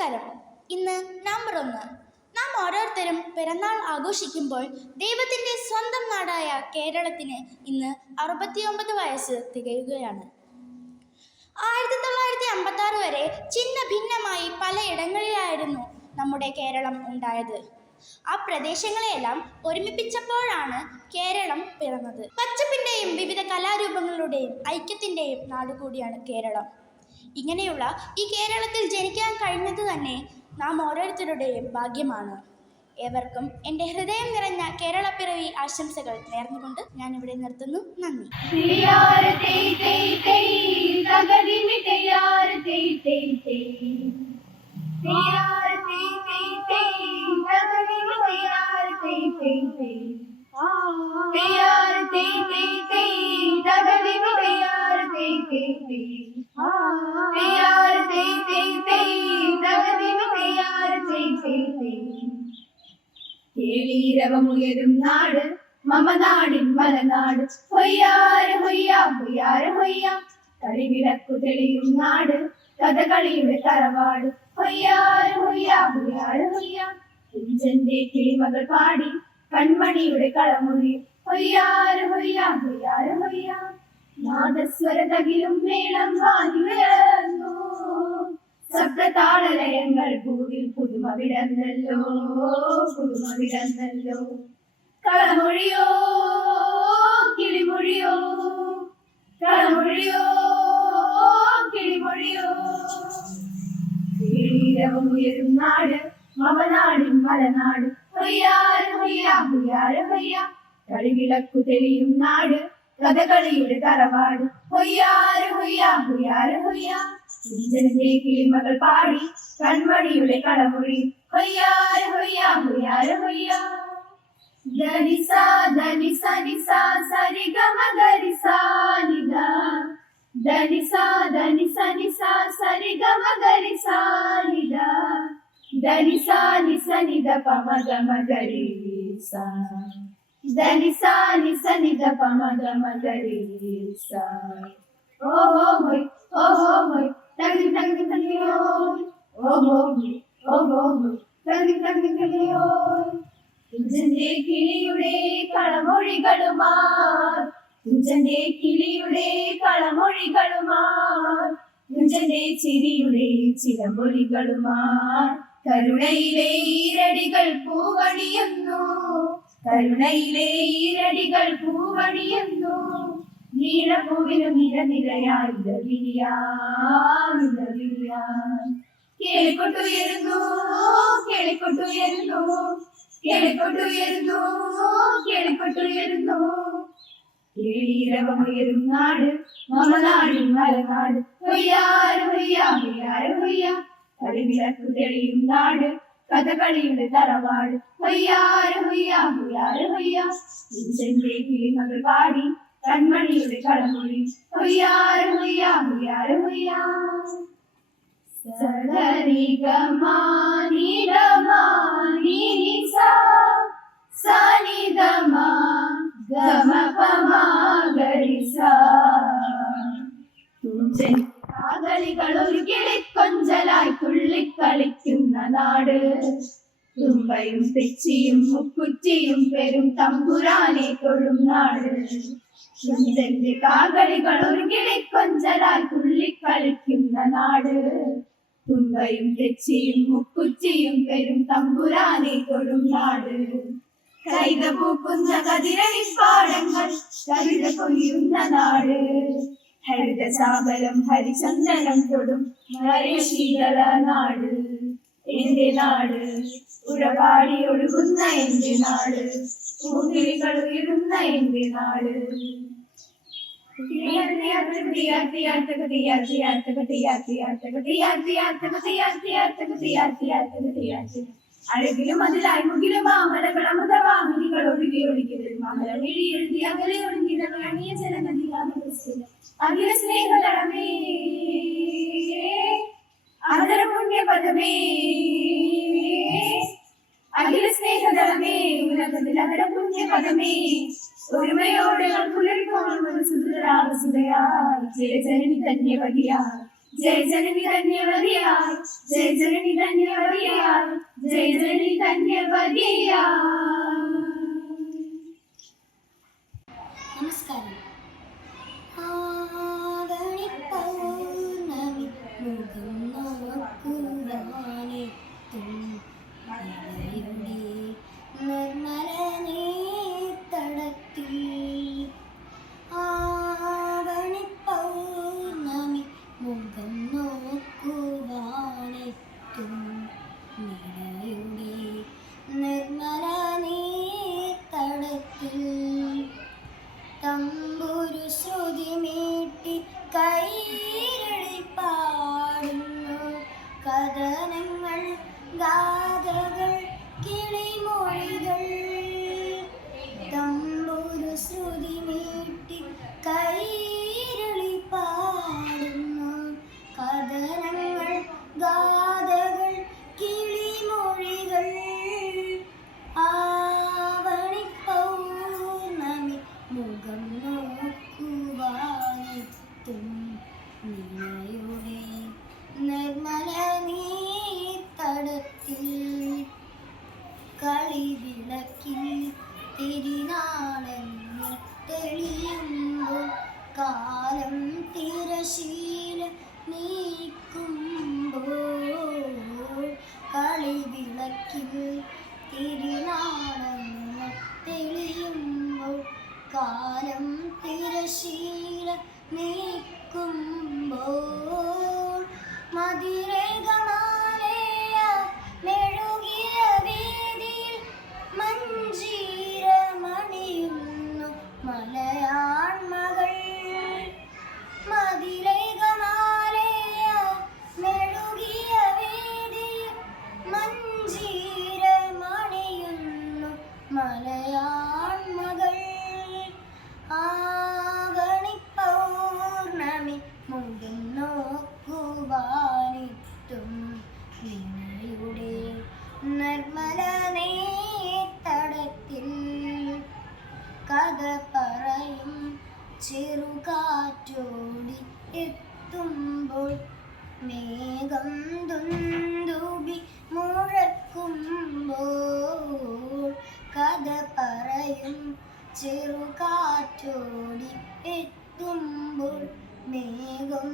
നമസ്കാരം. ഇന്ന് നവംബർ 1. നാം ഓരോരുത്തരും പിറന്നാൾ ആഘോഷിക്കുമ്പോൾ ദൈവത്തിൻ്റെ സ്വന്തം നാടായ കേരളത്തിന് ഇന്ന് 69 വയസ്സ് തികയുകയാണ്. 1956 വരെ ചിന്ന ഭിന്നമായി പലയിടങ്ങളിലായിരുന്നു നമ്മുടെ കേരളം ഉണ്ടായത്. ആ പ്രദേശങ്ങളെയെല്ലാം ഒരുമിപ്പിച്ചപ്പോഴാണ് കേരളം പിറന്നത്. പച്ചപ്പിൻ്റെയും വിവിധ കലാരൂപങ്ങളുടെയും ഐക്യത്തിൻ്റെയും നാടുകൂടിയാണ് കേരളം. ഇങ്ങനെയുള്ള ഈ കേരളത്തിൽ ജനിക്കാൻ കഴിഞ്ഞത് തന്നെ നാം ഓരോരുത്തരുടെയും ഭാഗ്യമാണ്. ഏവർക്കും എൻ്റെ ഹൃദയം നിറഞ്ഞ കേരളപ്പിറവി ആശംസകൾ നേർന്നുകൊണ്ട് ഞാനിവിടെ നിർത്തുന്നു. നന്ദി. കേളീരവമുയരും നാട് മമ നാടിൻ മലനാട്. ഹൊയ്യാര ഹൊയ്യ ഹൊയ്യാര ഹൊയ്യ. കളിവിളക്കു തെളിയും നാട് കഥകളിയുടെ തറവാട്. ഹൊയ്യാര ഹൊയ്യ ഹൊയ്യാര ഹൊയ്യ. കുഞ്ചന്റെ കിളിമകൾ പാടി കൺമണിയുടെ കളമൊഴി. ഹൊയ്യാര ഹൊയ്യ ഹൊയ്യാര ഹൊയ്യ. നാദസ്വരതകിലും മേളം വാങ്ങിയുയർന്നു. ശബ്ദതാളലയങ്ങൾ ഭൂവിൽ പുതുമ വിടന്നല്ലോ, പുതുമ വിടന്നല്ലോ. കളമൊഴിയോ കിളിമൊഴിയോ, കളമൊഴിയോ കിളിമൊഴിയോ. കേളീരവമുയരും നാട് മമ നാടിൻ മലനാട്. ഹൊയ്യാര ഹൊയ്യ ഹൊയ്യാര ഹൊയ്യ. കളിവിളക്കു തെളിയും നാട് കഥകളിയുടെ തറവാട്. ഹൊയ്യാര ഹൊയ്യ ഹൊയ്യാര ഹൊയ്യ. കുഞ്ചന്റെ കിളിമകൾ പാടി കൺമണിയുടെ കളമൊഴി. ഹൊയ്യാര ഹൊയ്യ ഹൊയ്യാര ഹൊയ്യ. ധനിസ ധനിസ നിസ സരി ഗമ ഗരിസ നിധ. ധനിസ ധനിസ നിസ സരി ഗമ ഗരിസ നിധ. ധനിസ നിസ നിധ പമ ഗമ ഗരിസ. ധനിസ നിസ നിധ പമ ഗമ ഗരിസ. ഓഹോ ഹോയ് ഓഹോ ഹോയ് തങ്ങി തങ്ങി തങ്ങിയോ. ഓഹോ ഹോയ് ഓഹോ ഹോയ് തങ്ങി തങ്ങി തങ്ങിയോ. കുഞ്ചന്റെ കിളിയുടെ കളമൊഴികളുമാർ, കുഞ്ചന്റെ കിളിയുടെ കളമൊഴികളുമാർ. കുഞ്ചന്റെ ചിരിയുടെ ചിലമ്പൊലികളുമാർ. കരുണയിലെ ഈരടികൾ പൂവണിയുന്നു, കരുണയിലെ ഈരടികൾ പൂവണിയുന്നു. നീലപ്പൂവിനു നിരനിരയായി കേളിക്കൊട്ടുയരുന്നു, കേളിക്കൊട്ടുയരുന്നു, കേളിക്കൊട്ടുയരുന്നു, കേളിക്കൊട്ടുയരുന്നു. കേളീരവമുയരും നാട് മമ നാടിൻ മലനാട്. ഹൊയ്യാര ഹൊയ്യ ഹൊയ്യാര ഹൊയ്യ. കളിവിളക്കു തെളിയും നാട് കഥകളിയുടെ തറവാട്. ഹൊയ്യാര ഹൊയ്യ ഹൊയ്യാര ഹൊയ്യ. കുഞ്ചന്റെ കിളിമകൾ പാടി കൺമണിയുടെ കളമൊഴി. ഹൊയ്യാര ഹൊയ്യ ഹൊയ്യാര ഹൊയ്യ. സഗരി ഗമ നിധ മ നി നി സ സ നി ധ മ ഗമ പമ ഗരി സ. കുഞ്ചൻ കാകളികൾ ഒരു കിളിക്കൊഞ്ചലായി തുള്ളിക്കളിക്കുന്ന നാട്. തുമ്പയും തെച്ചിയും മുക്കുറ്റിയും പെരും തമ്പുരാനെ തൊഴും നാട്. കുഞ്ചന്റെ കാകളികൾ ഒരു കിളിക്കൊഞ്ചലായി തുള്ളിക്കളിക്കുന്ന നാട്. തുമ്പയും തെച്ചിയും മുക്കുറ്റിയും പെരും തമ്പുരാനെ തൊഴും നാട്. കൈത പൂക്കുന്ന കതിരണിപ്പാടങ്ങൾ കവിത കൊയ്യുന്ന നാട്. ഹരിത ചാപലം ഹരിചന്ദനം തൊടും മരശീതള നാട്. എന്റെ നാട് ഉറവാടി ഒഴുകുന്ന എന്റെ നാട്. പൂങ്കിളികൾ ഉയരുന്ന എന്റെ നാട്. അഴകിലും അതിലായി മുകിലും മാമലകൾ അമുതവാഹിനികൾ ഒഴുകി ഒഴുകിലും മമലമിഴി എഴുതി അകലെ ഒഴുകിയ ജനനദി അഖില സ്നേഹതടമേ അതര പുണ്യപദമേ. അഖില സ്നേഹതടമേ ഉലകത്തിൽ അതര പുണ്യപദമേ. ഒരുമയോടെ പുലരിക്കോളും സുതരാവസുതയാ ജയ ജനനി ധന്യവതിയാ ജയ ജനനി ധന്യവതിയായി, ജയ ജനനി ധന്യവതിയായി, ജയ ജനനി ധന്യവതിയായി. നമസ്കാരം. ആവണി പൗർണമി മുഖം നോക്കുവാനെത്തും മലയുടെ നിർമ്മല നീർത്തടത്തിൽ. ആവണി പൗർണമി മുഖം നോക്കുവാനെത്തും മലയുടെ നിർമ്മല നീർത്തടത്തിൽ. തമ്പുരു ശ്രുതി മീട്ടി കൈരളി പാടുന്നു കഥനങ്ങൾ ഗാഥകൾ കിളിമൊഴികൾ. തമ്പുരു ശ്രുതി മീട്ടി കൈരളി പാടുന്നു കഥനങ്ങൾ ഗാഥകൾ കിളിമൊഴികൾ. ആവണി പൗർണമി മുഖം നോക്കുവാനെത്തും നിലയുടെ നിർമ്മല നീർത്തടത്തിൽ. കളിവിളക്കിൽ തിരിനാളങ്ങൾ തെളിയുമ്പോൾ കാലം തിരശീല നീക്കുമ്പോൾ. കളിവിളക്കിൽ തിരിനാളങ്ങൾ തെളിയുമ്പോൾ കാലം തിരശീല നീക്കുമ്പോൾ. മതിരേകമാലയ മെഴുകിയ വേദിയിൽ മഞ്ജീരമണിയുന്നു മലയാൺമകൾ. മതിരേകമാലയ മെഴുകിയ വേദിയിൽ മഞ്ജീരമണിയുന്നു മലയാൺമകൾ. ആവണി പൗർണമി മുഖം നോക്കുവാനെത്തും നിലയുടെ നിർമ്മല നീർത്തടത്തിൽ. കഥ പറയും ചെറുകാറ്റോടി എത്തുമ്പോൾ മേഘം ദുന്ദുബി മുഴക്കുമ്പോൾ. കഥ പറയും ചെറുകാറ്റോടി എത്തുമ്പോൾ മേഘം